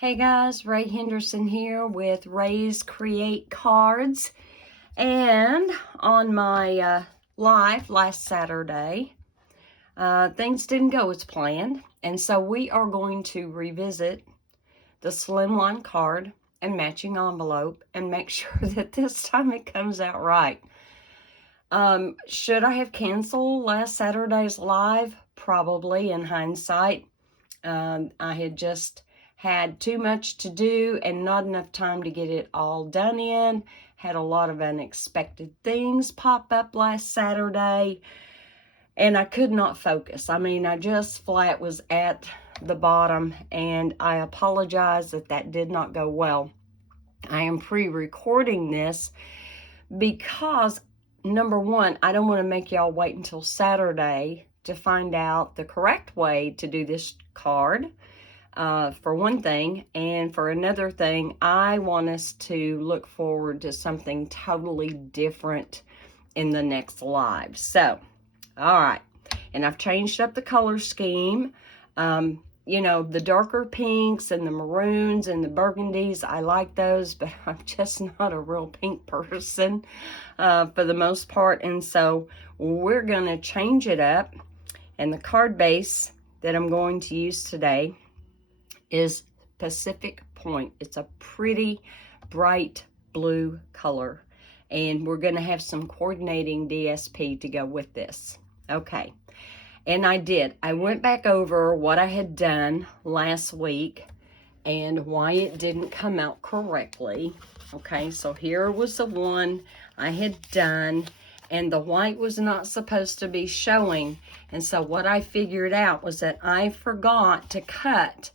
Hey guys, Ray Henderson here with Ray's Create Cards. And on my live last Saturday, things didn't go as planned. And so we are going to revisit the Slimline card and matching envelope and make sure that this time it comes out right. Should I have canceled last Saturday's live? Probably, in hindsight. I had just had too much to do and not enough time to get it all done in. Had a lot of unexpected things pop up last Saturday, and I could not focus. I mean, I just flat was at the bottom, and I apologize that that did not go well. I am pre-recording this because, number one, I don't want to make y'all wait until Saturday to find out the correct way to do this card. For one thing, and for another thing, I want us to look forward to something totally different in the next live. So, all right, and I've changed up the color scheme. You know, the darker pinks and the maroons and the burgundies, I like those, but I'm just not a real pink person for the most part, and so we're going to change it up. And the card base that I'm going to use today is Pacific Point. It's a pretty bright blue color, and we're going to have some coordinating DSP to go with this. Okay, and I went back over what I had done last week and why it didn't come out correctly. Okay, so here was the one I had done, and the white was not supposed to be showing. And so what I figured out was that I forgot to cut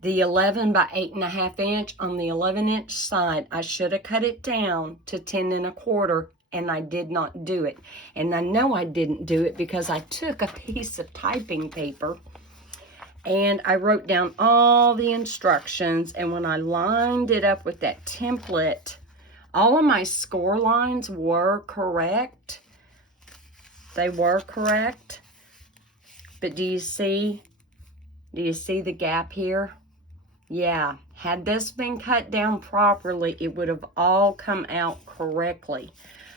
the 11 by 8.5 inch on the 11-inch side. I should have cut it down to 10 1/4, and I did not do it. And I know I didn't do it because I took a piece of typing paper and I wrote down all the instructions, and when I lined it up with that template, all of my score lines were correct. They were correct. But do you see the gap here? Yeah, had this been cut down properly, it would have all come out correctly.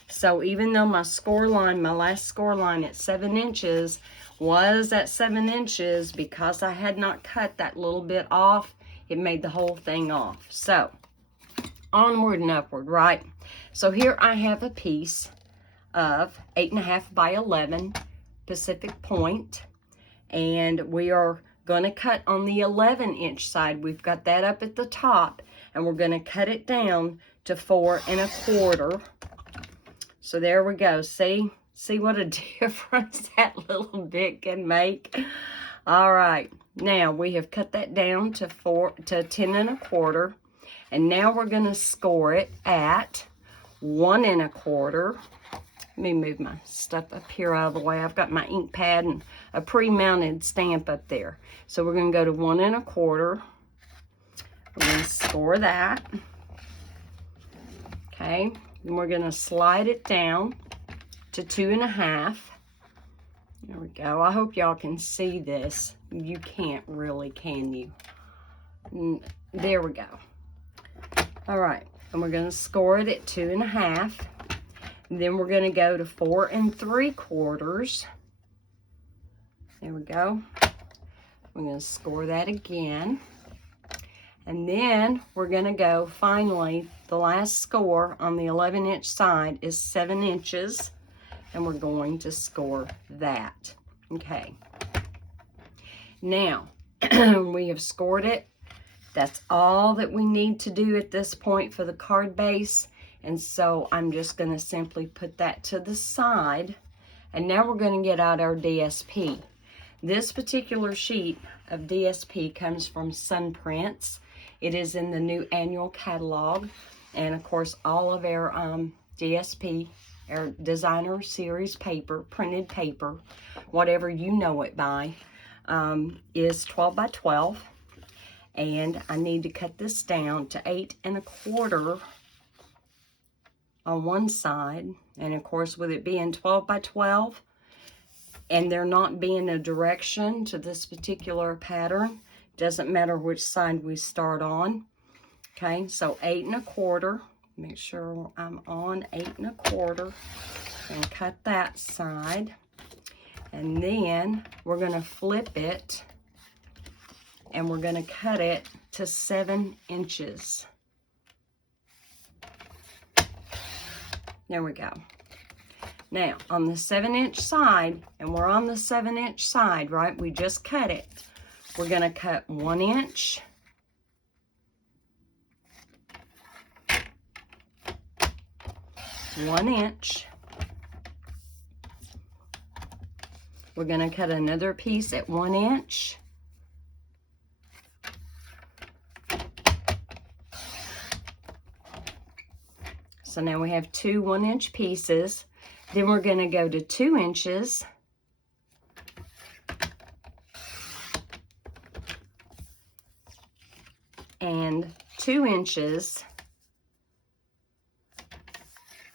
So even though my score line, my last score line at 7 inches was at 7 inches, because I had not cut that little bit off, it made the whole thing off. So onward and upward, right? So here I have a piece of 8.5 by 11 Pacific Point, and we are going to cut on the 11-inch side. We've got that up at the top, and we're going to cut it down to 4 1/4. So there we go. See what a difference that little bit can make. All right, now we have cut that down to 10 1/4, and now we're going to score it at 1 1/4. Let me move my stuff up here out of the way. I've got my ink pad and a pre-mounted stamp up there. So we're going to go to 1 1/4. We're going to score that. Okay. Then we're going to slide it down to 2 1/2. There we go. I hope y'all can see this. You can't really, can you? There we go. All right. And we're going to score it at 2 1/2. Then we're going to go to 4 3/4. There we go. We're going to score that again. And then we're going to go, finally, the last score on the 11-inch side is 7 inches. And we're going to score that. Okay. Now, we have scored it. That's all that we need to do at this point for the card base. And so I'm just going to simply put that to the side. And now we're going to get out our DSP. This particular sheet of DSP comes from Sunprints. It is in the new annual catalog. And of course, all of our DSP, our designer series paper, printed paper, whatever you know it by, is 12 by 12. And I need to cut this down to 8 1/4 on one side. And of course, with it being 12 by 12 and there not being a direction to this particular pattern, Doesn't matter which side we start on. Okay, so 8 1/4. Make sure I'm on 8 1/4 and cut that side. And then we're going to flip it and we're going to cut it to 7 inches. There we go. Now, on the 7-inch side, and we're on the 7-inch side, right? We just cut it. We're going to cut 1 inch. We're going to cut another piece at 1 inch. So now we have 2 1-inch pieces. Then we're going to go to 2 inches. And 2 inches.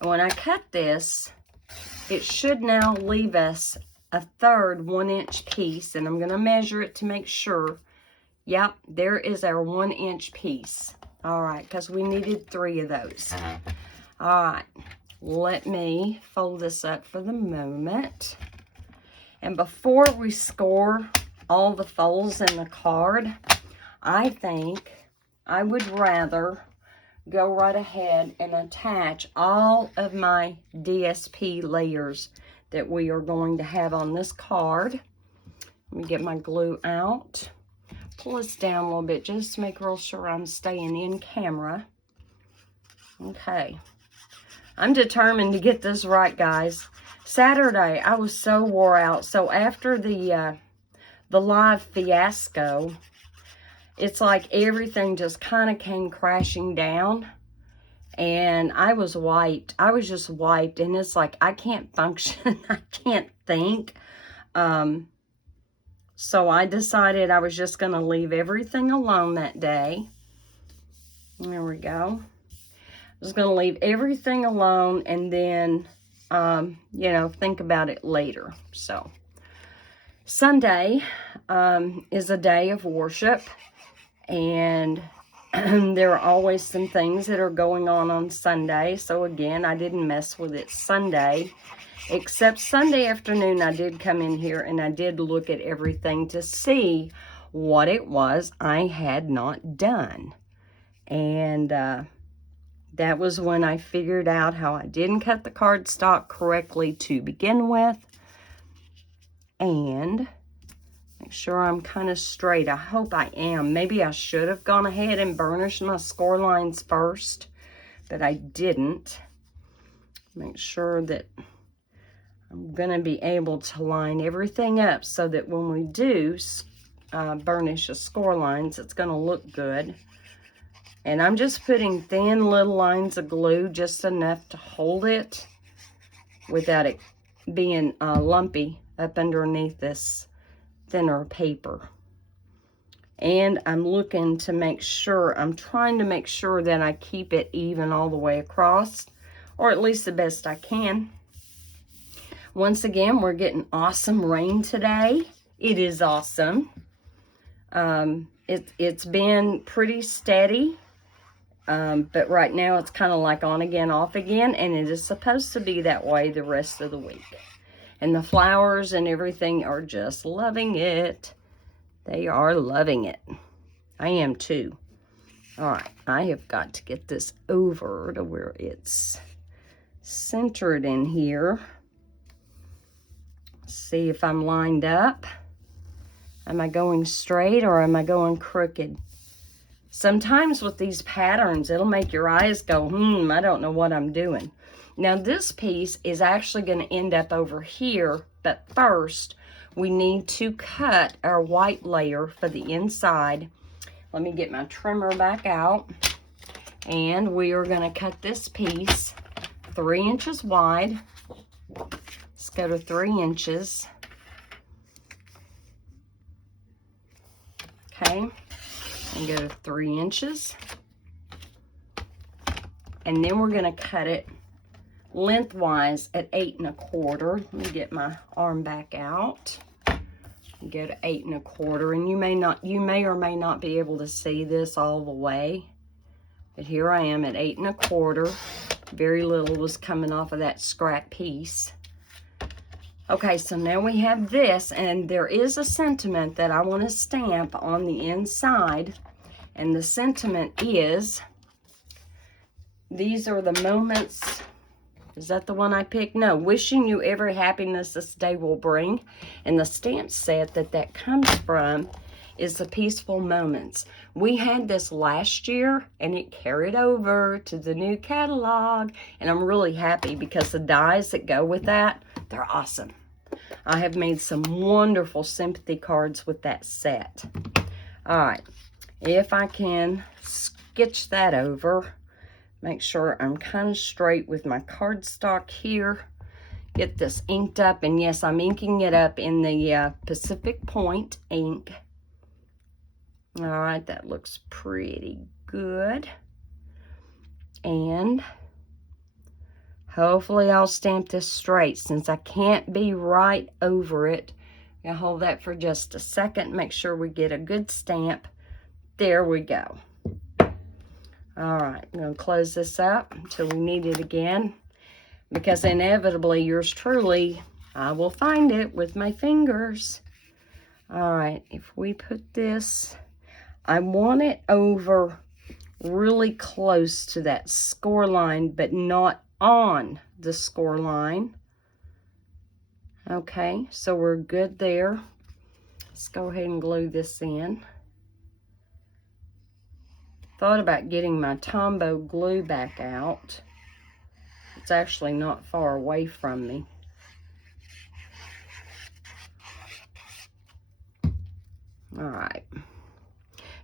And when I cut this, it should now leave us a third 1-inch piece. And I'm going to measure it to make sure. Yep, there is our 1-inch piece. All right, because we needed 3 of those. All right, let me fold this up for the moment. And before we score all the folds in the card, I think I would rather go right ahead and attach all of my DSP layers that we are going to have on this card. Let me get my glue out. Pull this down a little bit just to make real sure I'm staying in camera. Okay. I'm determined to get this right, guys. Saturday, I was so wore out. So after the live fiasco, it's like everything just kind of came crashing down. And I was wiped. I was just wiped. And it's like, I can't function. I can't think. So I decided I was just going to leave everything alone that day. There we go. I was going to leave everything alone and then, you know, think about it later. So, Sunday is a day of worship. And there are always some things that are going on Sunday. So, again, I didn't mess with it Sunday. Except Sunday afternoon, I did come in here and I did look at everything to see what it was I had not done. And that was when I figured out how I didn't cut the cardstock correctly to begin with. And make sure I'm kind of straight. I hope I am. Maybe I should have gone ahead and burnished my score lines first, but I didn't. Make sure that I'm going to be able to line everything up so that when we do burnish the score lines, it's going to look good. And I'm just putting thin little lines of glue, just enough to hold it without it being lumpy up underneath this thinner paper. And I'm looking to make sure, I'm trying to make sure that I keep it even all the way across, or at least the best I can. Once again, we're getting awesome rain today. It is awesome. It's been pretty steady. But right now it's kind of like on again, off again, and it is supposed to be that way the rest of the week. And the flowers and everything are just loving it. They are loving it. I am too. All right, I have got to get this over to where it's centered in here. See if I'm lined up. Am I going straight or am I going crooked? Sometimes with these patterns, it'll make your eyes go, I don't know what I'm doing. Now, this piece is actually going to end up over here, but first, we need to cut our white layer for the inside. Let me get my trimmer back out, and we are going to cut this piece 3 inches wide. Let's go to 3 inches. Okay. And go to 3 inches. And then we're going to cut it lengthwise at 8 1/4. Let me get my arm back out. Go to 8 1/4, and you may or may not be able to see this all the way, but here I am at 8 1/4. Very little was coming off of that scrap piece. Okay, so now we have this, and there is a sentiment that I want to stamp on the inside, and the sentiment is, these are the moments. Is that the one I picked? No, wishing you every happiness this day will bring. And the stamp set that comes from is the peaceful moments. We had this last year, and it carried over to the new catalog. And I'm really happy because the dies that go with that, they're awesome. I have made some wonderful sympathy cards with that set. All right, if I can sketch that over, make sure I'm kind of straight with my cardstock here. Get this inked up, and yes, I'm inking it up in the Pacific Point ink. All right, that looks pretty good. And hopefully I'll stamp this straight since I can't be right over it. I'm gonna hold that for just a second, make sure we get a good stamp. There we go. All right, I'm going to close this up until we need it again, because inevitably, yours truly, I will find it with my fingers. All right, if we put this, I want it over really close to that score line, but not on the score line. Okay, so we're good there. Let's go ahead and glue this in. Thought about getting my Tombow glue back out. It's actually not far away from me. All right.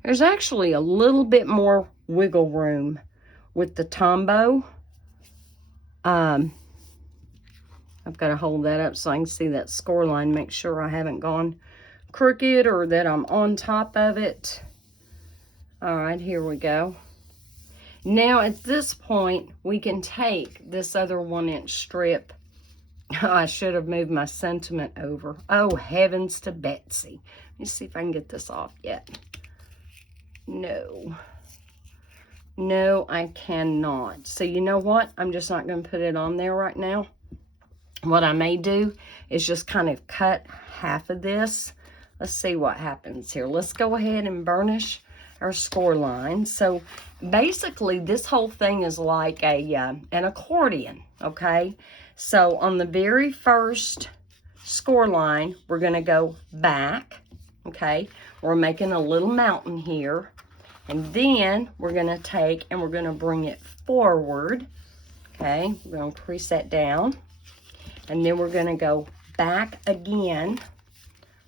There's actually a little bit more wiggle room with the Tombow. I've got to hold that up so I can see that score line, make sure I haven't gone crooked or that I'm on top of it. All right, here we go. Now at this point, we can take this other 1-inch strip. I should have moved my sentiment over. Oh, heavens to Betsy. Let me see if I can get this off yet. No. No, I cannot. So you know what? I'm just not going to put it on there right now. What I may do is just kind of cut half of this. Let's see what happens here. Let's go ahead and burnish our score line. So basically this whole thing is like an accordion, okay? So on the very first score line, we're going to go back, okay? We're making a little mountain here. And then we're going to take and we're going to bring it forward, okay? We're going to crease that down. And then we're going to go back again,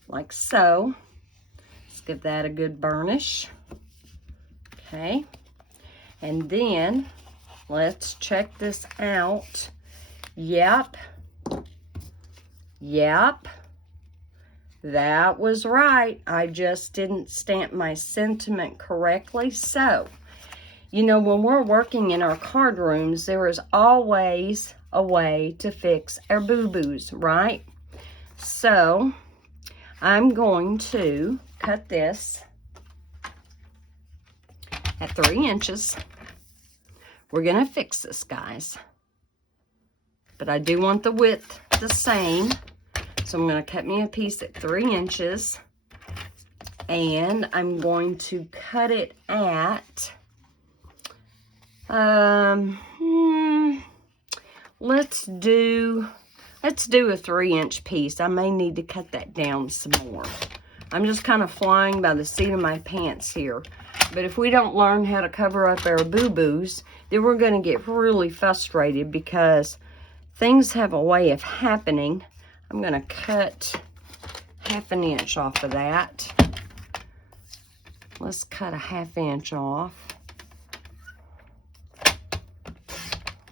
like so. Let's give that a good burnish. Okay, and then let's check this out. Yep, that was right. I just didn't stamp my sentiment correctly. So, you know, when we're working in our card rooms, there is always a way to fix our boo-boos, right? So, I'm going to cut this at 3 inches. We're going to fix this, guys. But I do want the width the same. So I'm going to cut me a piece at 3 inches. And I'm going to cut it at, let's do a 3-inch piece. I may need to cut that down some more. I'm just kind of flying by the seat of my pants here. But if we don't learn how to cover up our boo-boos, then we're going to get really frustrated because things have a way of happening. I'm going to cut 1/2 inch off of that. Let's cut a 1/2 inch off.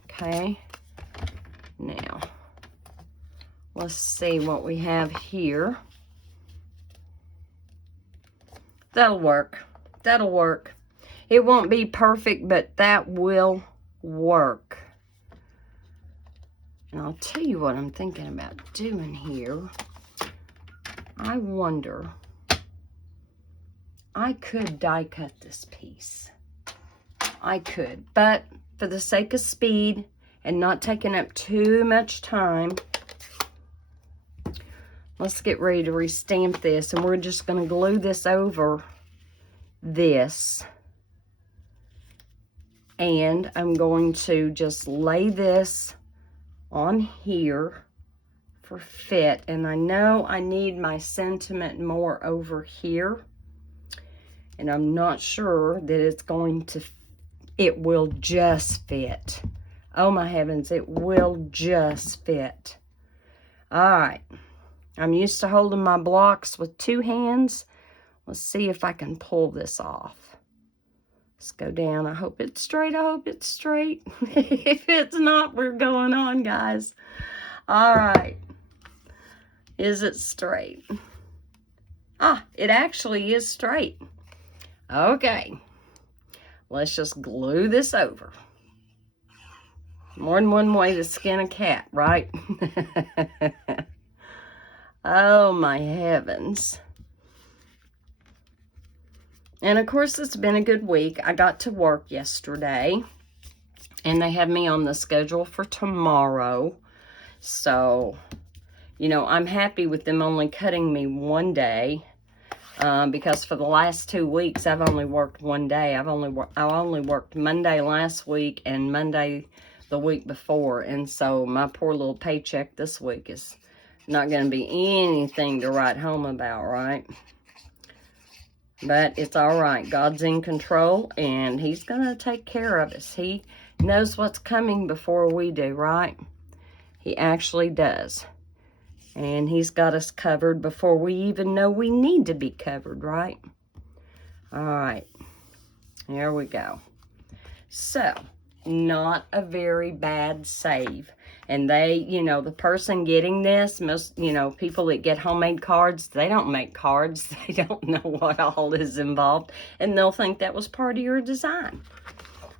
Okay. Now, let's see what we have here. That'll work. That'll work. It won't be perfect, but that will work. And I'll tell you what I'm thinking about doing here. I wonder, I could die cut this piece. I could, but for the sake of speed and not taking up too much time, let's get ready to restamp this, and we're just going to glue this over this. And I'm going to just lay this on here for fit. And I know I need my sentiment more over here. And I'm not sure that it's going to, it will just fit. Oh my heavens, it will just fit. All right. I'm used to holding my blocks with 2 hands. Let's see if I can pull this off. Let's go down. I hope it's straight. I hope it's straight. If it's not, we're going on, guys. All right. Is it straight? Ah, it actually is straight. Okay. Let's just glue this over. More than one way to skin a cat, right? Oh, my heavens. And, of course, it's been a good week. I got to work yesterday, and they have me on the schedule for tomorrow. So, you know, I'm happy with them only cutting me one day, because for the last 2 weeks, I've only worked one day. I only worked Monday last week and Monday the week before, and so my poor little paycheck this week is not going to be anything to write home about, right? But it's all right. God's in control, and he's going to take care of us. He knows what's coming before we do, right? He actually does. And he's got us covered before we even know we need to be covered, right? All right. There we go. So, not a very bad save. And they, you know, the person getting this, most, you know, people that get homemade cards, they don't make cards. They don't know what all is involved. And they'll think that was part of your design.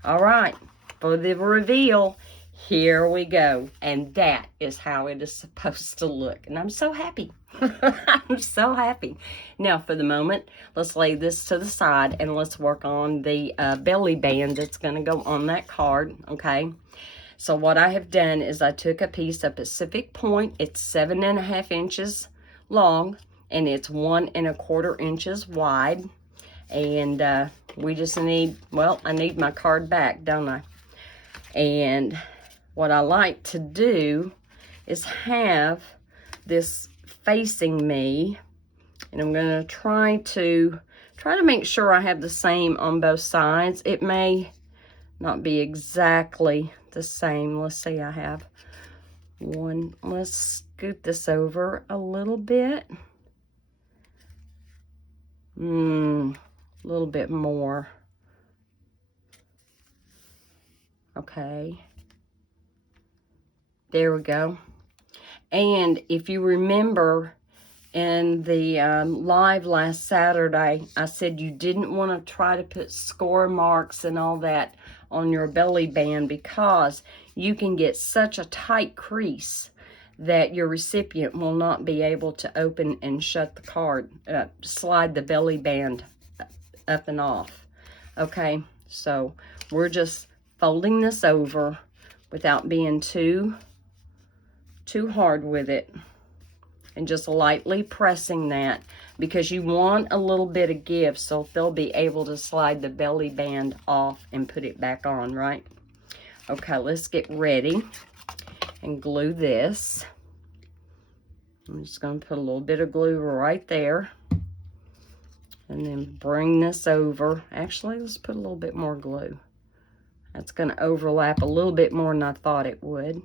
All right. For the reveal, here we go. And that is how it is supposed to look. And I'm so happy. I'm so happy. Now, for the moment, let's lay this to the side and let's work on the belly band that's going to go on that card, okay? So what I have done is I took a piece of Pacific Point. It's 7.5 inches long, and it's 1 1/4 inches wide. And we just need, well, I need my card back, don't I? And what I like to do is have this facing me, and I'm going to try to make sure I have the same on both sides. It may not be exactly the same. Let's see, I have one. Let's scoot this over a little bit. A little bit more. Okay. There we go. And if you remember in the live last Saturday, I said you didn't want to try to put score marks and all that on your belly band because you can get such a tight crease that your recipient will not be able to open and shut the card, slide the belly band up and off. Okay, so we're just folding this over without being too hard with it, and just lightly pressing that because you want a little bit of give so they'll be able to slide the belly band off and put it back on, right? Okay, let's get ready and glue this. I'm just going to put a little bit of glue right there and then bring this over. Actually, let's put a little bit more glue. That's going to overlap a little bit more than I thought it would.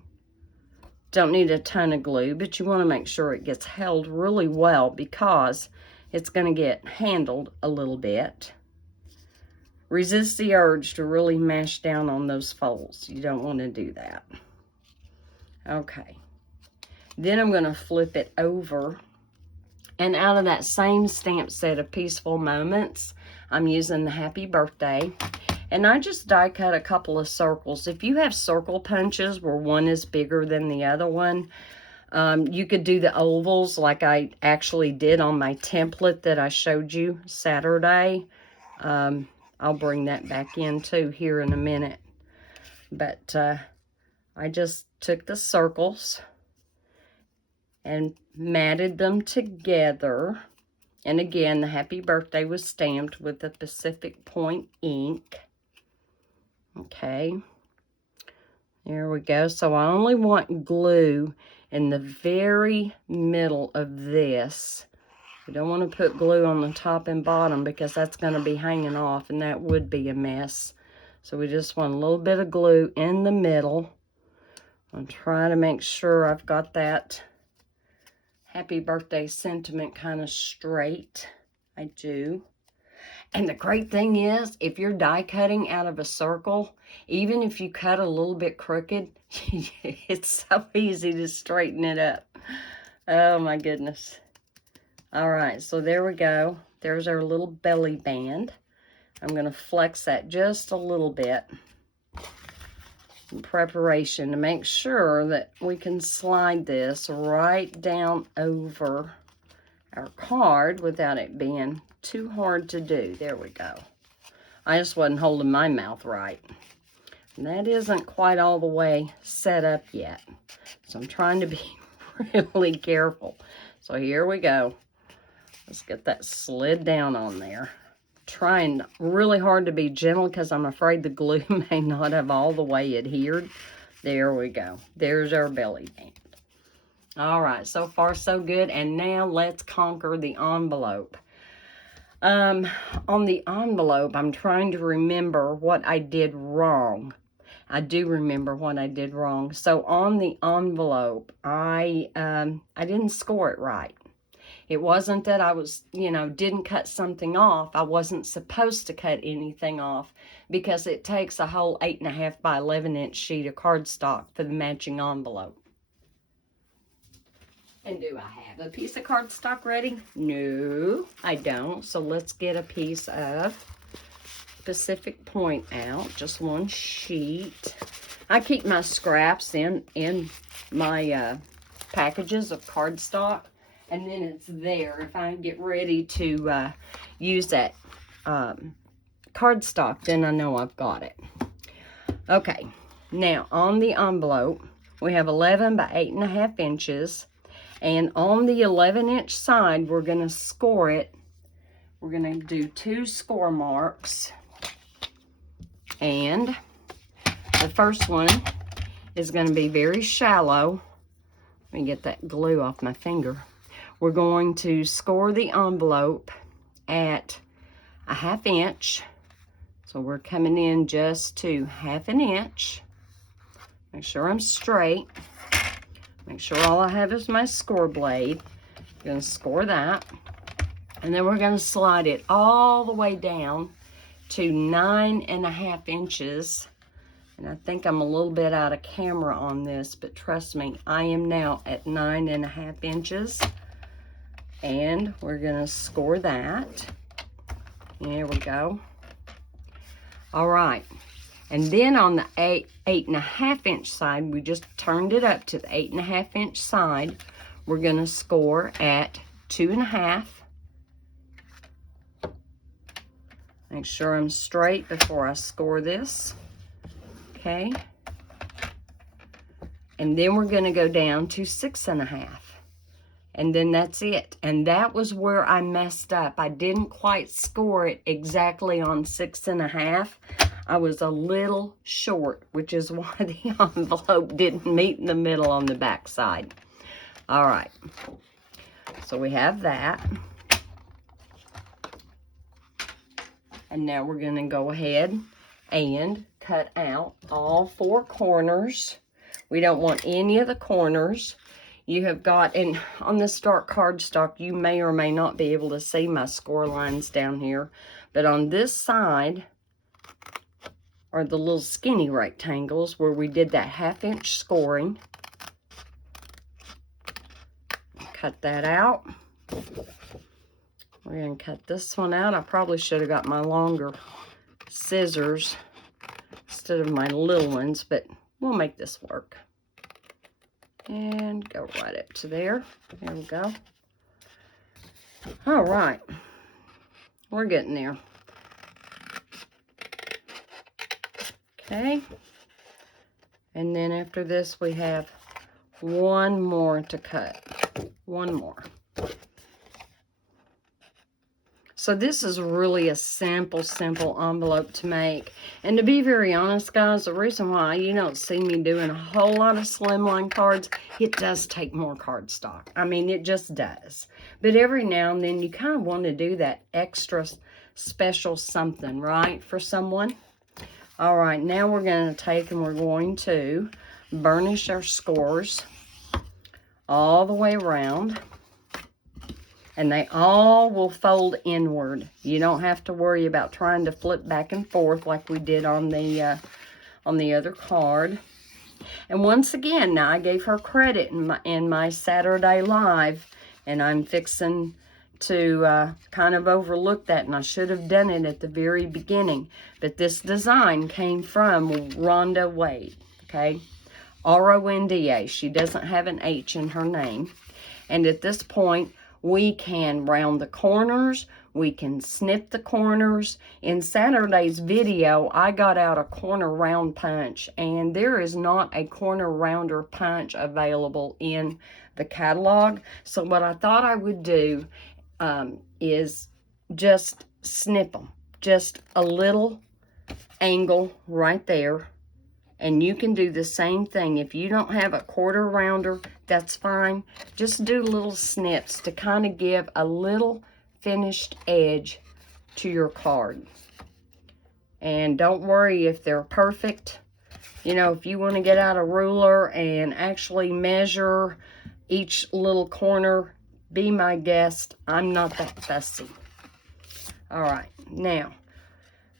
Don't need a ton of glue, but you want to make sure it gets held really well because it's going to get handled a little bit. Resist the urge to really mash down on those folds. You don't want to do that. Okay. Then I'm going to flip it over. And out of that same stamp set of Peaceful Moments, I'm using the Happy Birthday. And I just die cut a couple of circles. If you have circle punches where one is bigger than the other one, You could do the ovals like I actually did on my template that I showed you Saturday. I'll bring that back in too here in a minute. But I just took the circles and matted them together. And again, the happy birthday was stamped with the Pacific Point ink. Okay. There we go. So I only want glue in the very middle of this. We don't want to put glue on the top and bottom because that's going to be hanging off and that would be a mess. So we just want a little bit of glue in the middle. I'm trying to make sure I've got that happy birthday sentiment kind of straight. I do. And the great thing is, if you're die cutting out of a circle, even if you cut a little bit crooked, it's so easy to straighten it up. Oh my goodness. All right, so there we go. There's our little belly band. I'm going to flex that just a little bit in preparation to make sure that we can slide this right down over our card without it being too hard to do. There we go. I just wasn't holding my mouth right. And that isn't quite all the way set up yet. So I'm trying to be really careful. So here we go. Let's get that slid down on there. Trying really hard to be gentle because I'm afraid the glue may not have all the way adhered. There we go. There's our belly band. All right, so far so good. And now let's conquer the envelope. On the envelope, I'm trying to remember what I did wrong. I do remember what I did wrong. So on the envelope, I didn't score it right. It wasn't that I was, didn't cut something off. I wasn't supposed to cut anything off because it takes a whole 8.5 by 11 inch sheet of cardstock for the matching envelope. And do I have a piece of cardstock ready? No, I don't. So let's get a piece of Pacific Point out, just one sheet. I keep my scraps in my packages of cardstock. And then it's there if I get ready to use that cardstock, then I know I've got it. Okay, now on the envelope, we have 11 by 8.5 inches. And on the 11-inch side, we're going to score it. We're going to do 2 score marks. And the first one is going to be very shallow. Let me get that glue off my finger. We're going to score the envelope at 1/2 inch. So we're coming in just to 1/2 inch. Make sure I'm straight. Make sure all I have is my score blade. I'm going to score that. And then we're going to slide it all the way down to 9.5 inches. And I think I'm a little bit out of camera on this, but trust me, I am now at 9.5 inches. And we're going to score that. There we go. All right. And then on the 8.5 inch side, we just turned it up to the 8.5 inch side. We're going to score at 2.5. Make sure I'm straight before I score this. Okay. And then we're going to go down to 6.5. And then that's it. And that was where I messed up. I didn't quite score it exactly on 6.5. I was a little short, which is why the envelope didn't meet in the middle on the back side. All right. So we have that. And now we're going to go ahead and cut out all 4 corners. We don't want any of the corners. You have got, and on this dark cardstock, you may or may not be able to see my score lines down here. But on this side are the little skinny rectangles where we did that 1/2 inch scoring. Cut that out. We're going to cut this one out. I probably should have got my longer scissors instead of my little ones, but we'll make this work. And go right up to there. There we go. All right. We're getting there. Okay. And then after this, we have one more to cut. One more. So this is really a simple envelope to make. And to be very honest, guys, the reason why you don't see me doing a whole lot of slimline cards, it does take more cardstock. I mean, it just does. But every now and then, you kind of want to do that extra special something, right, for someone. All right, now we're going to take and we're going to burnish our scores all the way around. And they all will fold inward. You don't have to worry about trying to flip back and forth like we did on the other card. And once again, now I gave her credit in my Saturday Live, and I'm fixing to kind of overlook that, and I should have done it at the very beginning. But this design came from Rhonda Wade, okay? R-O-N-D-A. She doesn't have an H in her name. And at this point, we can round the corners. We can snip the corners. In Saturday's video, I got out a corner round punch, and there is not a corner rounder punch available in the catalog. So what I thought I would do is just snip them. Just a little angle right there. And you can do the same thing. If you don't have a quarter rounder, that's fine. Just do little snips to kind of give a little finished edge to your card. And don't worry if they're perfect. You know, if you want to get out a ruler and actually measure each little corner, be my guest. I'm not that fussy. All right, now,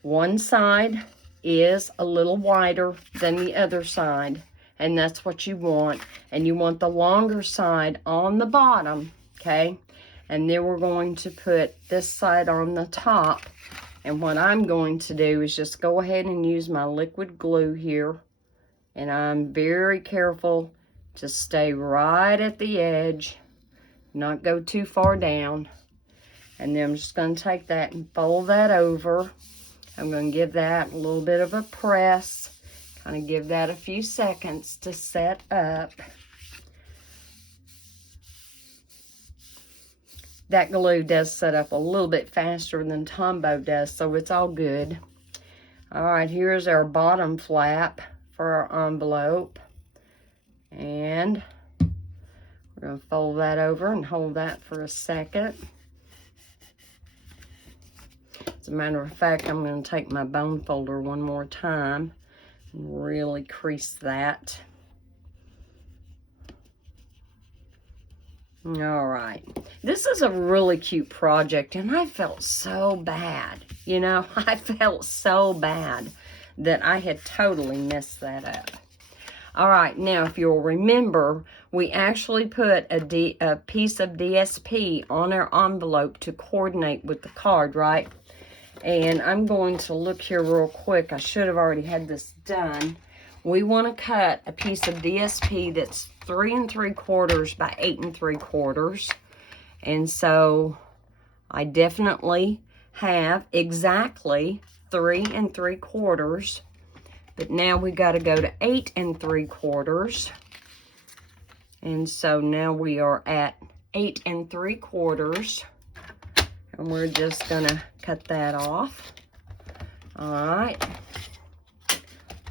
one side is a little wider than the other side, and that's what you want. And you want the longer side on the bottom, okay? And then we're going to put this side on the top. And what I'm going to do is just go ahead and use my liquid glue here, and I'm very careful to stay right at the edge, not go too far down. And then I'm just going to take that and fold that over. I'm going to give that a little bit of a press, kind of give that a few seconds to set up. That glue does set up a little bit faster than Tombow does, so it's all good. All right, here's our bottom flap for our envelope. And we're going to fold that over and hold that for a second. As a matter of fact, I'm going to take my bone folder one more time and really crease that. All right. This is a really cute project, and I felt so bad. You know, I felt so bad that I had totally messed that up. All right, now if you'll remember, we actually put a piece of DSP on our envelope to coordinate with the card, right? And I'm going to look here real quick. I should have already had this done. We want to cut a piece of DSP that's 3 3/4 by 8 3/4. And so I definitely have exactly 3 3/4. But now we got to go to 8 3/4. And so now we are at 8 3/4. And we're just going to cut that off. All right.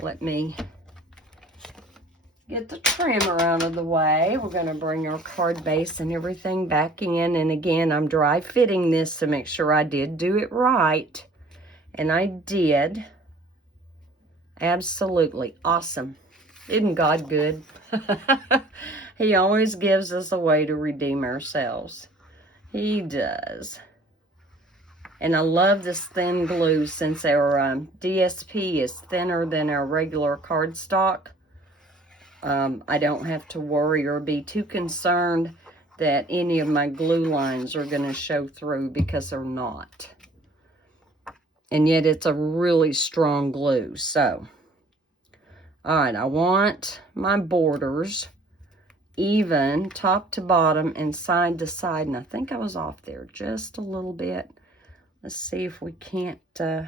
Let me get the trimmer out of the way. We're going to bring our card base and everything back in. And again, I'm dry fitting this to make sure I did do it right. And I did. Absolutely awesome. Isn't God good? He always gives us a way to redeem ourselves. He does. And I love this thin glue since our DSP is thinner than our regular cardstock. I don't have to worry or be too concerned that any of my glue lines are going to show through, because they're not. And yet it's a really strong glue. So, all right, I want my borders even top to bottom and side to side. And I think I was off there just a little bit. Let's see if we can't get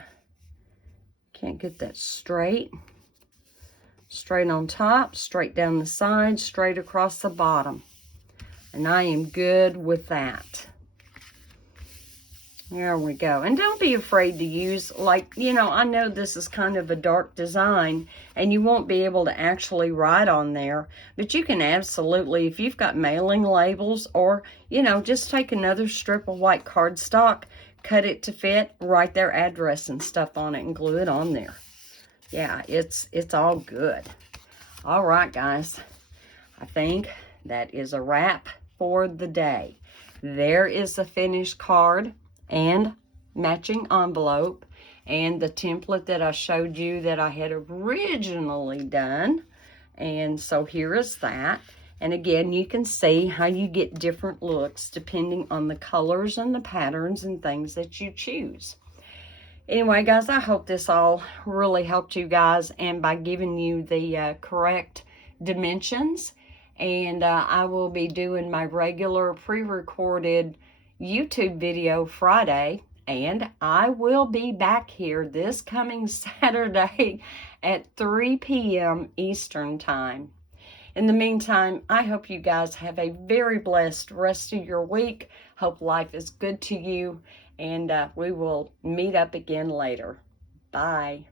that straight. Straight on top, straight down the side, straight across the bottom. And I am good with that. There we go. And don't be afraid to use, like, you know, I know this is kind of a dark design and you won't be able to actually write on there, but you can absolutely, if you've got mailing labels, or, you know, just take another strip of white cardstock, cut it to fit, write their address and stuff on it and glue it on there. Yeah, it's all good. All right, guys. I think that is a wrap for the day. There is the finished card and matching envelope and the template that I showed you that I had originally done. And so here is that. And again, you can see how you get different looks depending on the colors and the patterns and things that you choose. Anyway, guys, I hope this all really helped you guys, and by giving you the correct dimensions. And I will be doing my regular pre-recorded YouTube video Friday, and I will be back here this coming Saturday at 3 p.m. Eastern Time. In the meantime, I hope you guys have a very blessed rest of your week. Hope life is good to you, and we will meet up again later. Bye.